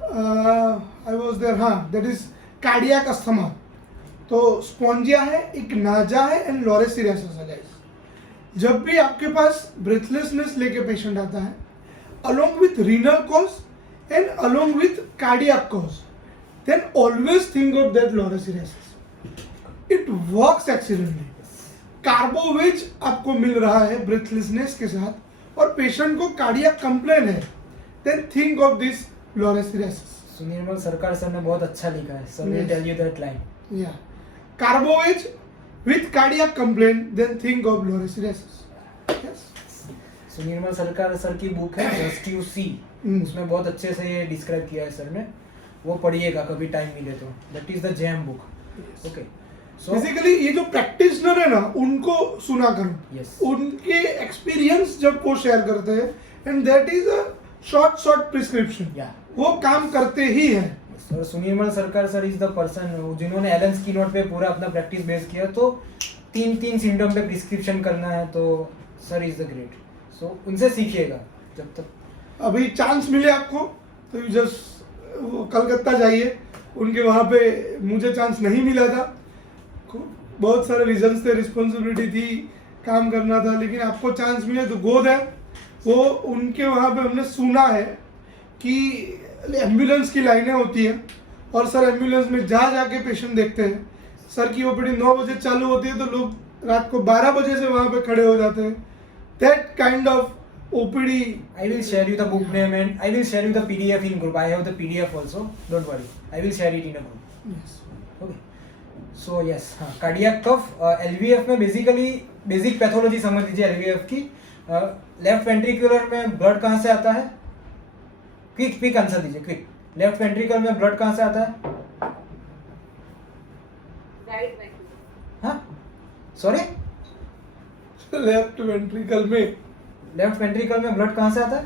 I was there, हाँ, that is cardiac asthma. तो Spongia है, एक नाजा है एंड लोरेसिरियासिस है गाइस। जब भी आपके पास ब्रेथलेसनेस लेके पेशेंट आता है along with renal cause and along with cardiac cause, then always think of that loresiliosis. It works excellently. Carbo veg आपको मिल रहा है ब्रेथलेसनेस के साथ और पेशेंट को कार्डियक कंप्लेन है, then think of this loresiliosis. Sunil Sarkar sir ने बहुत अच्छा लिखा है, sir will tell you that line. Yeah. Carboage with cardiac complaint, then think of loresiliosis. Yes. Sunil Sarkar sir की बुक है जस्ट यू सी, उसमें बहुत अच्छे से ये डिस्क्राइब किया है सर ने, वो पढ़िएगा कभी टाइम मिले तो, that is the jam book. Okay, so basically ये जो प्रैक्टिशनर है ना उनको सुना करो, Yes. उनके एक्सपीरियंस जब वो शेयर करते हैं and that is a short prescription, या वो काम करते ही है। और Sunil Sarkar sir is the person जिन्होंने एलन स्कीनोट पे पूरा अपना प्रैक्टिस बेस किया, तो तीन सिम्टम पे प्रिस्क्रिप्शन करना है, तो सर इज द ग्रेट, सो उनसे सीखिएगा। जब तक अभी चांस मिले आपको तो यू जस्ट कलकत्ता जाइए, उनके वहाँ पे मुझे चांस नहीं मिला था, बहुत सारे रीजंस थे, रिस्पॉन्सिबिलिटी थी, काम करना था, लेकिन आपको चांस मिले तो गो देयर। वो उनके वहाँ पे हमने सुना है कि एम्बुलेंस की लाइनें होती हैं और सर एम्बुलेंस में जा जाके पेशेंट देखते हैं। सर की ओपीडी 9 बजे चालू होती है तो लोग रात को 12 बजे से वहाँ पे खड़े हो जाते हैं। That kind of OPD I will share you the book name and I will share you the PDF in group. I have the PDF also. Don't worry. I will share it in a group. Okay. So yes, हाँ, cardiac cough, LVF में basically basic pathology समझ लीजिए LVF की। Left ventricular में blood कहाँ से आता है? क्विक आंसर दीजिए, क्विक। लेफ्ट वेंट्रिकल में ब्लड कहाँ से आता है? Right ventricle. हाँ, सॉरी, लेफ्ट वेंट्रिकल में। लेफ्ट वेंट्रिकल में ब्लड कहाँ से आता है?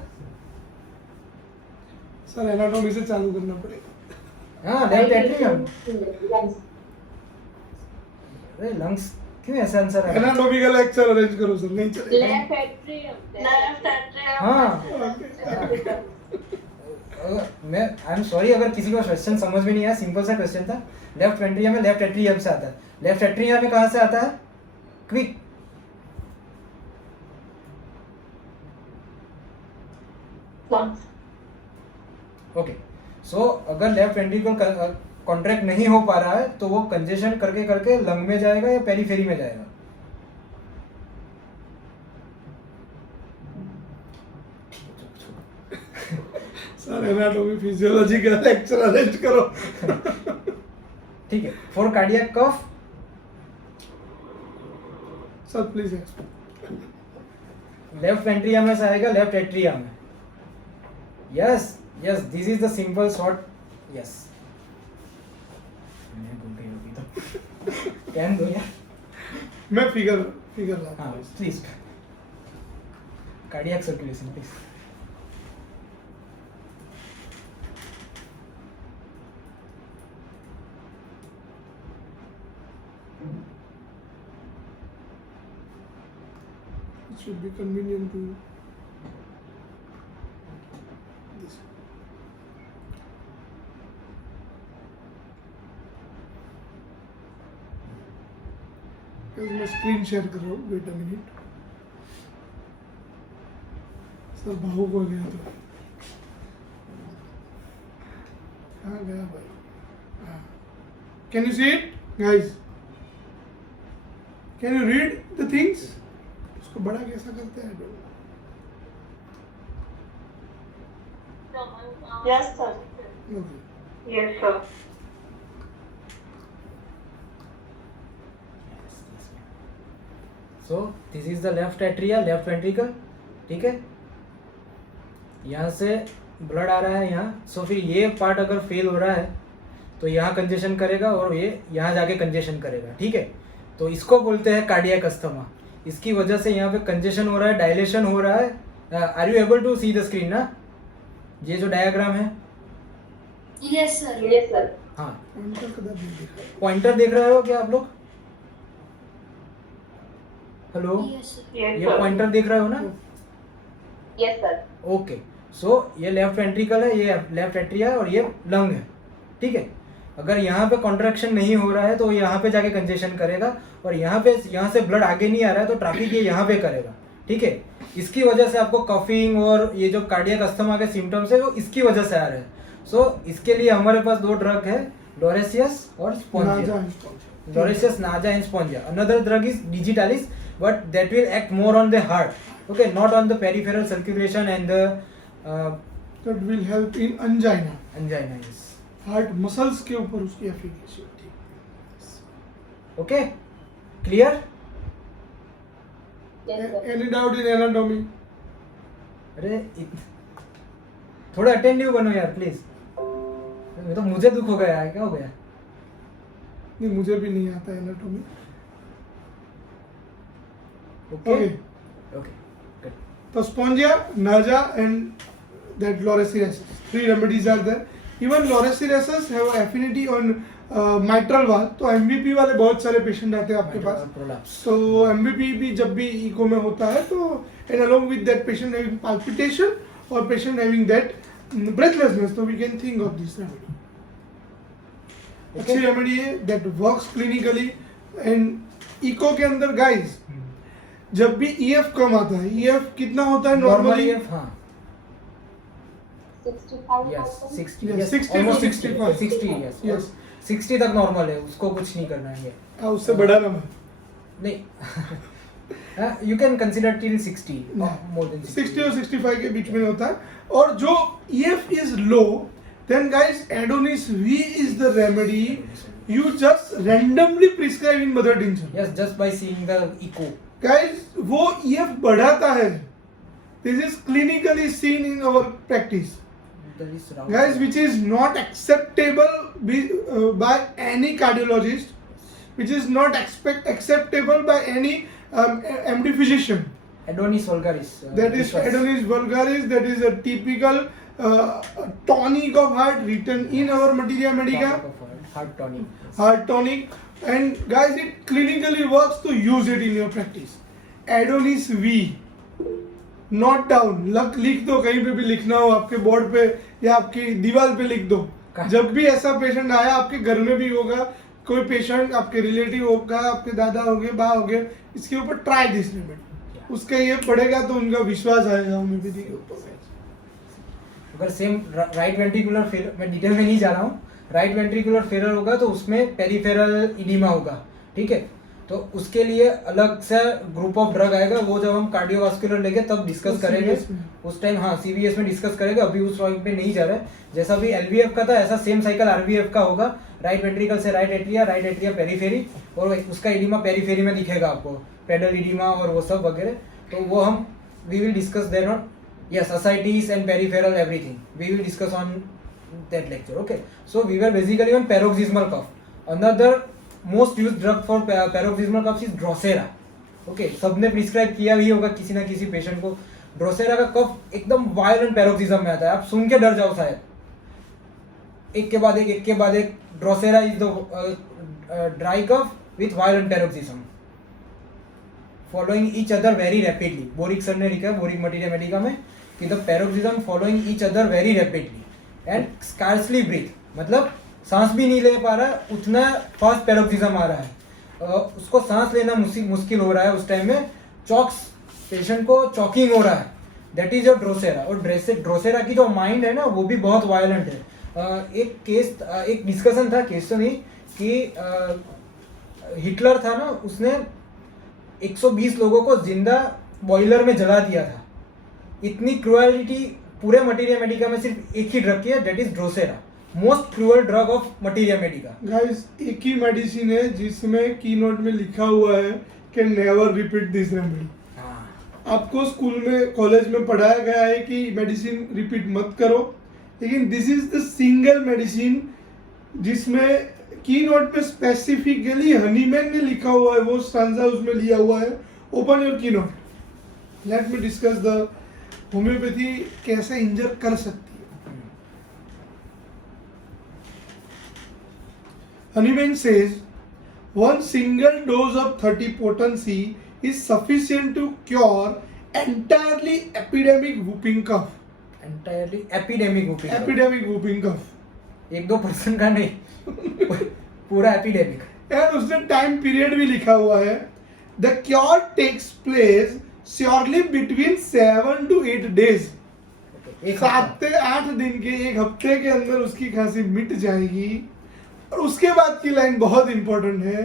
सर एनाटॉमी से चालू करना पड़ेगा। हाँ, लेफ्ट एट्रियम। अरे लंग्स क्यों ऐसा आंसर है? एनाटॉमी का लेक्चर अरेंज करो सर, नहीं चलेगा। Left atrium. Left atrium. हाँ, मैं आई एम सॉरी अगर किसी को क्वेश्चन समझ में नहीं आया, सिंपल सा क्वेश्चन था। लेफ्ट वेंट्रियम में लेफ्ट एट्रियम से आता है। लेफ्ट एट्रियम में कहाँ से आता है? क्विक। ओके, सो अगर लेफ्ट वेंट्रिकल कॉन्ट्रैक्ट नहीं हो पा रहा है तो वो कंजेशन करके करके लंग में जाएगा या पेरिफेरी में जाएगा? सर एनाटॉमी फिजियोलॉजी का लेक्चर अरेंज करो। ठीक है, for cardiac cough sir please left ventricle में से आएगा लेफ्ट एट्रियम में। Yes yes, this is the simple short. Yes, मैं भूल गई होगी तो कैन दो यार। मैं फिगर लाता हाँ हूँ। Please, cardiac circulation please. It should be convenient to this. मैं स्क्रीन शेयर कर रहा हूँ, वेट अ मिनट। सर भावुक हो गया तो कहाँ गया भाई? Can you see it guys? Can you read the things? उसको बड़ा कैसा करते हैं? Yes sir. Okay. Yes sir. So this is the left atria, left ventricle. ठीक है, यहाँ से ब्लड आ रहा है यहाँ। सो फिर ये पार्ट अगर फेल हो रहा है तो यहाँ कंजेशन करेगा और ये यहाँ जाके कंजेशन करेगा। ठीक है, तो इसको बोलते हैं कार्डियक अस्थमा। इसकी वजह से यहाँ पे कंजेशन हो रहा है, डायलेशन हो रहा है। Are you able to see the screen ना? ये जो डायग्राम है, यस सर। Yes sir. हाँ, पॉइंटर कदम नहीं दिखा। पॉइंटर देख रहे हो क्या आप लोग? हेलो, यस ये पॉइंटर देख रहे हो ना? Yes sir. ओके, सो ये लेफ्ट वेंट्रिकल है, ये लेफ्ट एट्रिया है और ये लंग है, ठीक है। अगर यहाँ पे कॉन्ट्रैक्शन नहीं हो रहा है तो यहाँ पे जाके कंजेशन करेगा, और यहाँ से ब्लड आगे नहीं आ रहा है तो ट्रैफिक ये यहाँ पे करेगा, ठीक है। इसकी वजह से आपको कफिंग और ये जो कार्डियक अस्थमा के सिम्टम्स है वो इसकी वजह से आ रहे हैं। सो इसके लिए हमारे पास दो ड्रग है, लोरेसियस और Spongia. Loresius, naja and spongia. Another drug is digitalis, but that will act more on the heart, okay, not on the peripheral circulation and the that will help in angina. angina, yes. Heart muscles के ऊपर उसकी efficacy होती है। Okay, clear? Yes, sir. Any doubt in anatomy? अरे थोड़ा attentive बनो यार please. तो मुझे दुख हो गया, क्या हो गया? नहीं, मुझे भी नहीं आता anatomy. Okay, Okay. okay, good. So spongia, naja and that loresiresis. 3 remedies are there. Even loresiresis have affinity on mitral valve. तो MVP वाले बहुत सारे पेशेंट आते हैं आपके पास। Prolapse. तो MVP भी जब भी इको में होता है तो and along with that patient having palpitation or patient having that breathlessness, so we can think of this remedy. अच्छी रेमेडी है that works clinically and echo के अंदर गाइस जब भी ईएफ कम आता है, ईएफ कितना होता है नॉर्मली? हाँ 65. yes 60 Yes, yes 60 to almost 65. 60 yes Yes. 60 तक नॉर्मल है, उसको कुछ नहीं करना है ये उससे बड़ा नंबर नहीं। You can consider till 60 more than 60 और 65 के बीच में होता है। और जो EF is low, then guys Adonis V is the remedy you just randomly prescribe in mother tension. yes just by seeing the echo Guys वो EF बढ़ाता है, this is clinically seen in our practice there is guys, which is not acceptable by any cardiologist, which is not acceptable by any MD physician. Adonis vulgaris That is Adonis vulgaris, that is a typical tonic of heart written in our materia medica, heart tonic heart tonic, and guys it clinically works to use it in your practice. Adonis V, note down, लिख दो, कहीं पे भी लिखना हो आपके board पे या आपकी दीवार पे लिख दो। जब भी ऐसा पेशेंट आया, आपके घर में भी होगा कोई पेशेंट, आपके रिलेटिव होगा, आपके दादा हो गए, बा हो गए, इसके ऊपर ट्राई दिस रेमेडी, उसका ये पड़ेगा तो उनका विश्वास आएगा होम्योपैथी के ऊपर। अगर सेम राइट वेंट्रिकुलर फेलियर, मैं डिटेल में नहीं जा रहा हूँ, राइट वेंट्रिकुलर फेलियर होगा तो उसमें पेरिफेरल इडिमा होगा, ठीक है। तो उसके लिए अलग से ग्रुप ऑफ ड्रग आएगा, वो जब हम कार्डियोवास्कुलर लेके तब डिस्कस करेंगे उस टाइम। हाँ सीवीएस में डिस्कस करेंगे, अभी उस टाइम पे नहीं जा रहा है। जैसा भी एलवीएफ का था ऐसा सेम साइकिल आरवीएफ का होगा, राइट वेंट्रिकल से राइट एट्रिया पेरीफेरी, और उसका इडिमा पेरीफेरी में दिखेगा आपको, पेडल इडिमा और वो सब वगैरह। तो वो हम we will discuss there on yes ascites and peripheral everything we will discuss on that lecture. Okay, so we were basically on paroxysmal cough. Another most used drug for paroxysmal cough is Drosera. Okay, सबने prescribe किया भी होगा किसी ना किसी patient को। Drosera का कफ एकदम वायलेंट पैरोक्सिज्म में आता है, आप सुन के डर जाओ शायद, एक के बाद एक। Drosera is the dry cough with violent paroxysm following each other very rapidly. Boericke sir ने लिखा है बोरिक मटीरिया मेडिका में कि the paroxysm following each other very rapidly and scarcely breathe, मतलब सांस भी नहीं ले पा रहा है, उतना फास्ट पैरोक्सिज्म आ रहा है, उसको सांस लेना मुश्किल हो रहा है उस टाइम में, पेशेंट को चॉकिंग हो रहा है, दैट इज योर ड्रोसेरा। और ड्रोसेरा की जो माइंड है ना वो भी बहुत वायलेंट है। एक डिस्कशन था केस तो नहीं कि हिटलर था ना, उसने 120 लोगों को जिंदा बॉयलर में जला दिया था। इतनी क्रूएलिटी पूरे मटीरिया मेडिका में सिर्फ एक ही ड्रग की है, that is Drosera, most cruel drug of materia Medica. Guys एक ही मेडिसिन है जिसमें कीनोट में लिखा हुआ है कि नेवर रिपीट दिस रेमेडी। आपको स्कूल में कॉलेज में पढ़ाया गया है कि मेडिसिन रिपीट मत करो, लेकिन this is the single medicine जिसमें की नोट पे स्पेसिफिकली हनीमैन ने लिखा हुआ है, वो स्टांजा उसमें लिया हुआ है। ओपन योर की note, let me discuss the homeopathy कैसे इंजर कर सकती है। Hahnemann says one single dose of 30 potency is sufficient to cure entirely epidemic whooping cough entirely epidemic whooping epidemic whooping cough. 1-2% का नहीं पूरा एपिडेमिक। यार उसने टाइम पीरियड भी लिखा हुआ है, the cure takes place surely between 7 to 8 days। 7 से 8 दिन के, एक हफ्ते के अंदर उसकी खांसी मिट जाएगी। और उसके बाद की लाइन बहुत इंपॉर्टेंट है,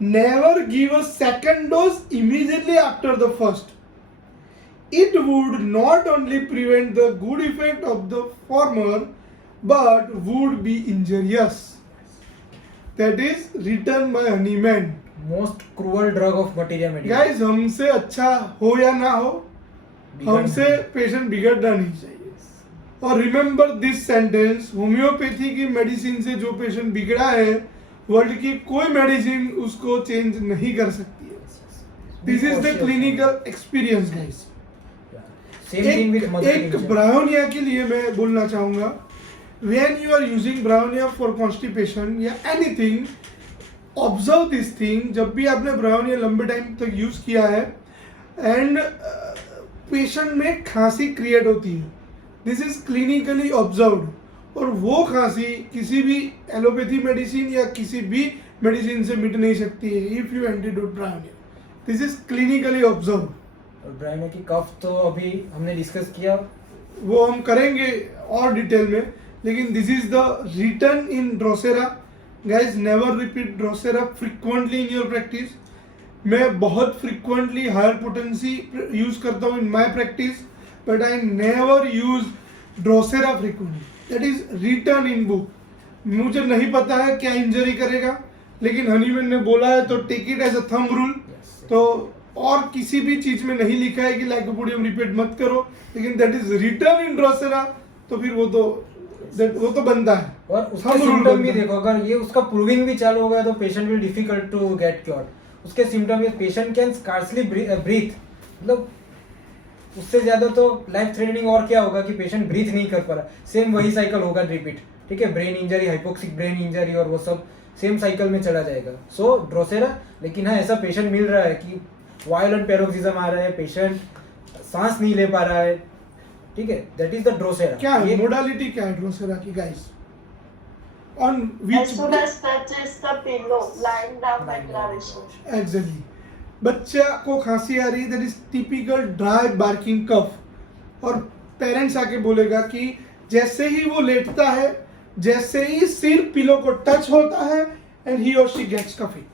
never give a second dose immediately after the first. It would not only prevent the good effect of the former, but would be injurious. That is written by Hahnemann. Most cruel drug of materia Medica. Guys, हमसे अच्छा हो या ना हो, हमसे patient बिगड़ना नहीं चाहिए। और रिमेंबर दिस सेंटेंस, होम्योपैथी की मेडिसिन से जो पेशेंट बिगड़ा है, वर्ल्ड की कोई मेडिसिन उसको चेंज नहीं कर सकती है। This is the clinical experience guys. एक ब्रायोनिया के लिए मैं बोलना चाहूंगा, when you are using Bryonia for constipation या एनीथिंग, ऑब्जर्व दिस थिंग। जब भी आपने ब्रायोनिया लंबे टाइम तक यूज किया है एंड पेशेंट में खांसी क्रिएट होती है, दिस इज क्लिनिकली ऑब्जर्व्ड। और वो खांसी किसी भी एलोपैथी मेडिसिन या किसी भी मेडिसिन से मिट नहीं सकती है if you antidote bryonia. This is clinically observe. और ब्रायोनिया की कफ तो अभी हमने डिस्कस किया, वो हम करेंगे और डिटेल में, लेकिन this is the return in Drosera. Guys, never repeat Drosera frequently in your practice. मैं बहुत फ्रिक्वेंटली हायर पोटेंसी यूज करता हूँ in my practice, but I never use Drosera frequently. That is return in book. मुझे नहीं पता है क्या injury करेगा, लेकिन हनीमैन ने बोला है तो take it as a thumb rule. तो और किसी भी चीज में नहीं लिखा है कि लाइकोपोडियम रिपीट मत करो, लेकिन that is return in Drosera, तो फिर वो तो बनता है। और उसके सिम्टम भी देखो, अगर ये उसका प्रूविंग भी चालू हो गया तो patient will difficult to get cured. उसके सिम्टम में पेशेंट कैन स्कार्सली ब्रीथ, मतलब उससे ज्यादा तो लाइफ थ्रेटनिंग और क्या होगा कि पेशेंट ब्रीथ नहीं कर पा रहा। सेम वही साइकिल होगा रिपीट, ठीक है, brain injury, hypoxic brain injury और वो सब सेम साइकिल में चला जाएगा। सो ड्रोसेरा, लेकिन हाँ ऐसा पेशेंट मिल रहा है कि वायलेंट पैरोक्सिज्म आ रहा है, पेशेंट सांस नहीं ले पा रहा है, ठीक है, दैट इज द ड्रोसेरा। क्या है मोडालिटी, क्या है ड्रोसेरा की guys? On which As soon as touches the pillow, lying down aggravation. Exactly, बच्चा को खांसी आ रही है, that is typical dry barking cough, और पेरेंट्स आके बोलेगा कि जैसे ही वो लेटता है, जैसे ही सिर पिलो को टच होता है, एंड ही और she gets coughing.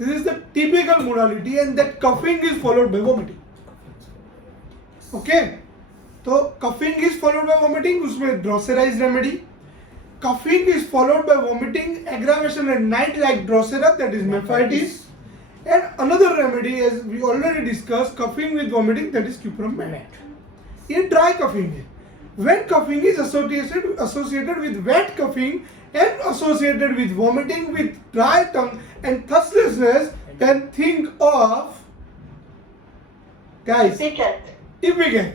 This is the typical modality, and that coughing is followed by vomiting. Okay? तो coughing is followed by vomiting, उसमें Drosera is remedy. Coughing is followed by vomiting, aggravation at night like Drosera, that is Mephaitis. And another remedy, as we already discussed, coughing with vomiting, that is Cuprum Mat. ये dry coughing है. When coughing is associated with wet coughing and associated with vomiting, with dry tongue and thirstlessness, then think of, guys, Ipecac,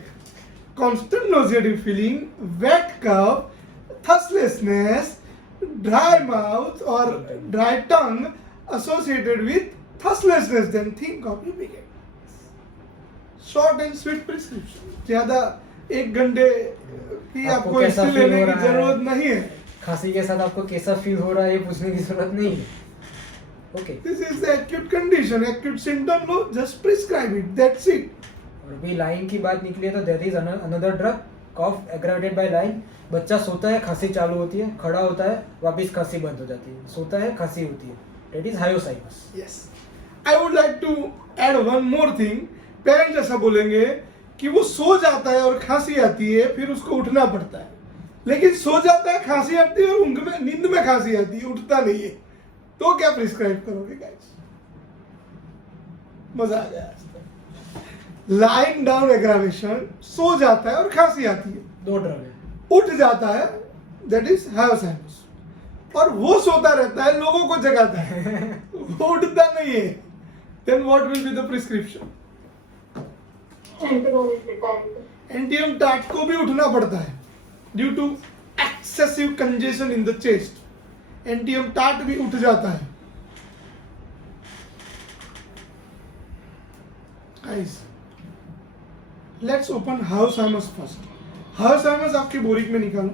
constant nauseative feeling, wet cough, thirstlessness, dry mouth or dry tongue associated with thirstlessness, then think of Ipecac. Short and sweet prescription. ज़्यादा 1 घंटे की आपको history लेने की जरूरत नहीं है। खांसी के साथ आपको कैसा फील हो रहा है ये पूछने की जरूरत नहीं है। Okay, this is the acute condition, acute symptom लो, just prescribe it, that's it. और अभी लाइन की बात निकली है तो that is another drug, cough aggravated by lying. बच्चा सोता है, खांसी चालू होती है, खड़ा होता है, वापस खांसी बंद हो जाती है, सोता है, खांसी होती है, that is hyoscyamus. Yes, I would like to add one more thing. Parents ऐसा बोलेंगे कि वो सो जाता है और खांसी आती है, फिर उसको उठना पड़ता है, लेकिन सो जाता है, खांसी आती है, और ऊँघ में, नींद में खांसी आती है, उठता नहीं है, तो क्या प्रिस्क्राइब करोगे गाइस? मजा आ गया। लाइंग डाउन एग्रावेशन, सो जाता है और खांसी आती है, 2 ड्रग है। उठ जाता है, दैट इज हायोसाइनस। और वो सोता रहता है, लोगों को जगाता है, वो उठता नहीं है, then what will be the prescription? Antim टाट को भी उठना पड़ता है due to excessive congestion in the chest. Antim टाट भी उठ जाता है। Guys, let's open Hayosamus first. Hyoscyamus आपके बोरिक में निकालो,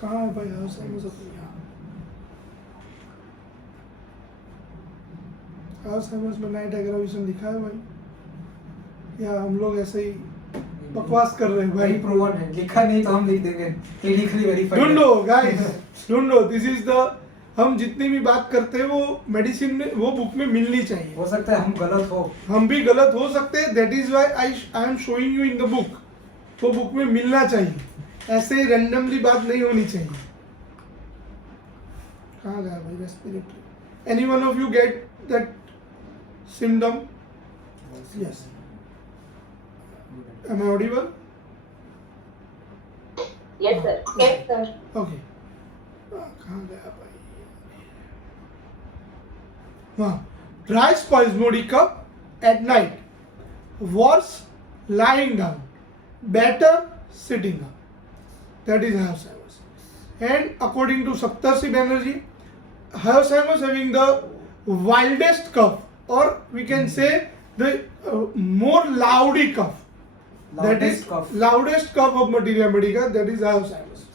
कहाँ है भाई हायोसाइमस अपने यहाँ, हायोसाइमस में नाइट एग्रावेशन लिखा है भाई, या हम लोग ऐसे ही बकवास कर रहे हैं भाई भाई? प्रूवन है, लिखा नहीं तो हम लिख देंगे, क्लिनिकली वेरीफाइड। ढूंढो गाइस, ढूंढो, दिस इज द, हम जितनी भी बात करते हैं वो मेडिसिन में, वो बुक में मिलनी चाहिए। हो सकता है हम गलत हो, हम भी गलत हो सकते हैं, that is why I am showing you in the book, वो बुक में मिलना चाहिए, ऐसे ही रैंडमली बात नहीं होनी चाहिए। कहाँ गया भाई respiratory? Any one of you get that symptom? Yes, am I audible? Yes, sir. Yes, sir. Okay, कहाँ गया भाई? हाँ, dry spasmodic cough at night, worse lying down, better sitting up. That is Alzheimer's. And according to Saptarshi Banerjee, Alzheimer's having the wildest cough, or we can say the more loudy cough. That is Loudest cough. loudest cough of materia medica. That is Alzheimer's.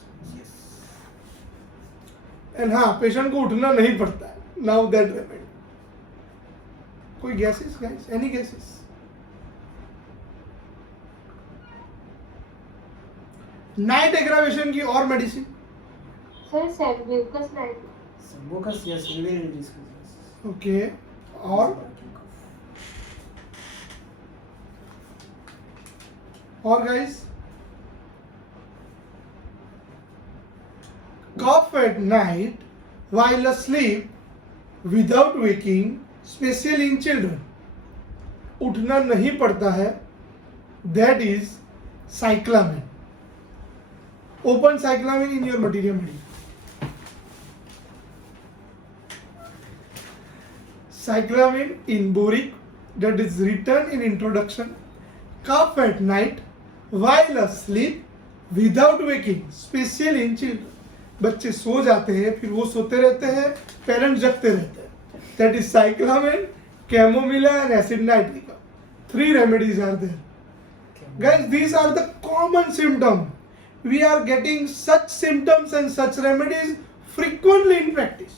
And हाँ, patient को उठना नहीं पड़ता है. Now that remedy. कोई guesses guys? Any guesses? Night aggravation की और medicine? Sir, Sambucus night. Sambucus, yes, we will discuss this. Okay, और guys, cough at night while asleep without waking, especially in children. उठना नहीं पड़ता है, that is cyclamen. Open cyclamen in your materia medica. Cyclamen in boric, that is written in introduction. Cough at night while asleep without waking, especially in children. बच्चे सो जाते हैं, फिर वो सोते रहते हैं, पेरेंट्स जगते रहते हैं. That is cyclamen, chamomilla and acid nitrica. 3 remedies are there. Guys, these are the common symptoms. We are getting such symptoms and such remedies frequently in practice.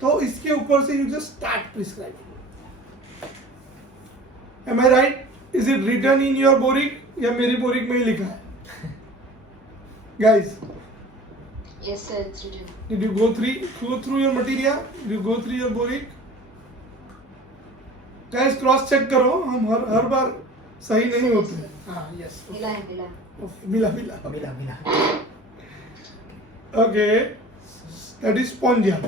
तो इसके ऊपर से you just start prescribing. Am I right? Is it written in your boric या मेरी boric में ही लिखा है? Guys, Yes, sir, it's written. did you go through your materia? Did you go through your boric? Guys, cross check करो, हम हर बार सही नहीं होते हैं. हाँ, yes. मिला है, मिला है. Okay, मिला. मिला Okay, that is spongia.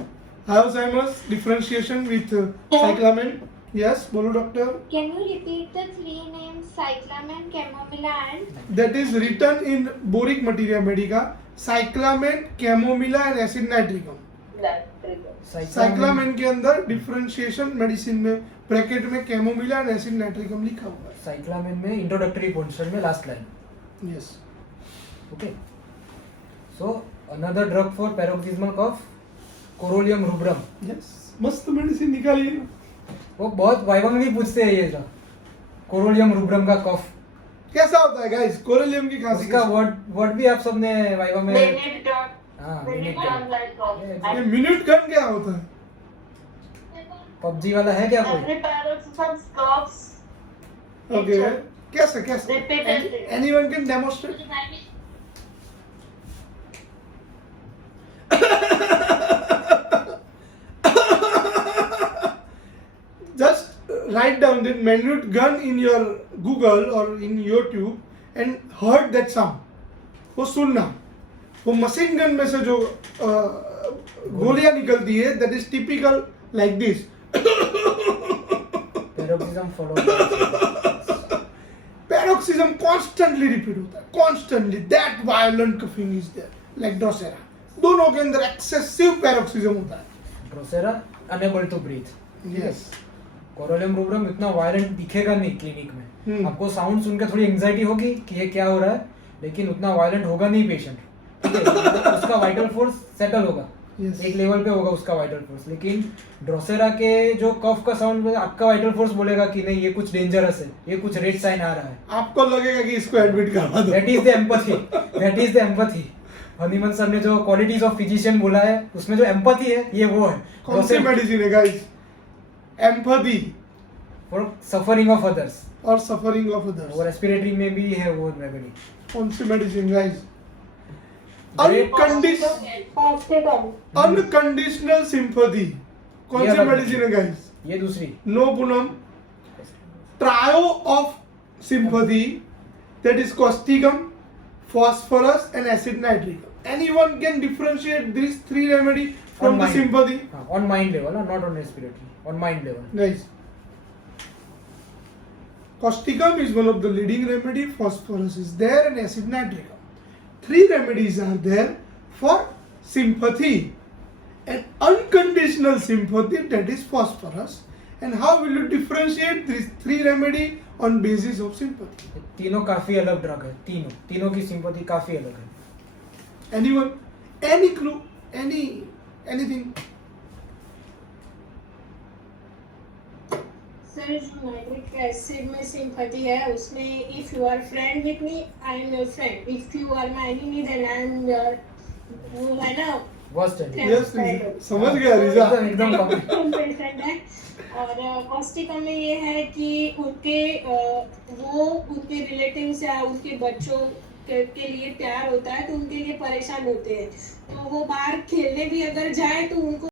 Alzheimer's differentiation with cyclamen. Yes, बोलो doctor. Can you repeat the 3 names, cyclamen, chamomilla and? That is written in boric materia medica. Cyclamen, chamomilla and acid nitricum. साइक्लामेन के अंदर differentiation medicine में bracket में chamomilla and acid nitricum लिखा हुआ है. साइक्लामेन में introductory portion में last line. Yes. Okay. So another drug for paroxysmal cough, Corolium rubrum. Yes, मस्त मेडिसिन निकाली. वो बहुत वाइवा में भी पूछते हैं ये था. Corolium rubrum का कफ कैसा होता है गाइस? कोरोलियम की खांसी उसका वर्ड भी आप सबने वाइवा में. Minute gun. हाँ, Minute minute gun gun. like cough. ये मिनट गन क्या होता है? पबजी वाला है क्या कोई? Every paroxysm coughs. ओके, कैसे Repeatedly. Anyone can demonstrate? Just write down the minute gun in your Google or in YouTube and heard that sound. वो सुनना. वो मशीन गन में से जो गोलियां निकलती है, that is typical like this. Paroxysm follow. Paroxysm constantly repeat होता है, constantly. That violent coughing is there, like Drosera. दोनों के अंदर excessive paroxysm होता है. Drosera unable to breath. Yes. Corallium rubrum इतना वायलेंट दिखेगा नहीं क्लिनिक में. आपको साउंड सुन के थोड़ी एंजाइटी होगी कि ये क्या हो रहा है, लेकिन उतना वायलेंट होगा नहीं पेशेंट. ठीक है, उसका वाइटल फोर्स सेटल होगा. Yes. एक लेवल पे होगा उसका वाइटल फोर्स, लेकिन ड्रोसेरा के जो कफ का साउंड आपका वाइटल फोर्स बोलेगा कि नहीं ये कुछ डेंजरस है, ये कुछ रेड साइन आ रहा है. आपको लगेगा कि इसको एडमिट करवा दो. That is the empathy, that is the empathy. Hahnemann sir ने जो क्वालिटीज ऑफ फिजिशियन बोला है उसमें जो एम्पैथी है ये वो है. कौन सी मेडिसिन है guys? Empathy for suffering of others, और सफरिंग ऑफ अदर्स. और रेस्पिरेटरी में भी है वो रेमेडी. कौन सी medicine guys? Great. Unconditional sympathy. कौन ये सी अलग मेडिसिन है गाइस? ये दूसरी. No Poonam. Trio of sympathy, that is causticum, phosphorus and acid nitricum. Anyone can differentiate these three remedy from On the mind. sympathy? On mind level, not on respiratory, on mind level. Guys, causticum is one of the leading remedy. Phosphorus is there and acid nitricum. Three remedies are there for sympathy. And unconditional sympathy, that is phosphorus. And how will you differentiate these three remedy on basis of sympathy? ये तीनों काफी अलग drug है. तीनों की sympathy काफी अलग है. Anyone? Any clue? Anything? Sir जो नाइट्रिक एसिड में सिंपैथी है उसमें if you are friend with me I am your friend, if you are my enemy then I am your, वो है ना वर्स्ट है. Yes, समझ गया रिजा. एकदम कम. पेशेंट है. और कॉस्टिकम में ये है कि उनके वो उनके रिलेटिव्स या उनके बच्चों के लिए प्यार होता है तो उनके लिए परेशान होते हैं, तो वो बाहर खेलने भी अगर जाए तो उनको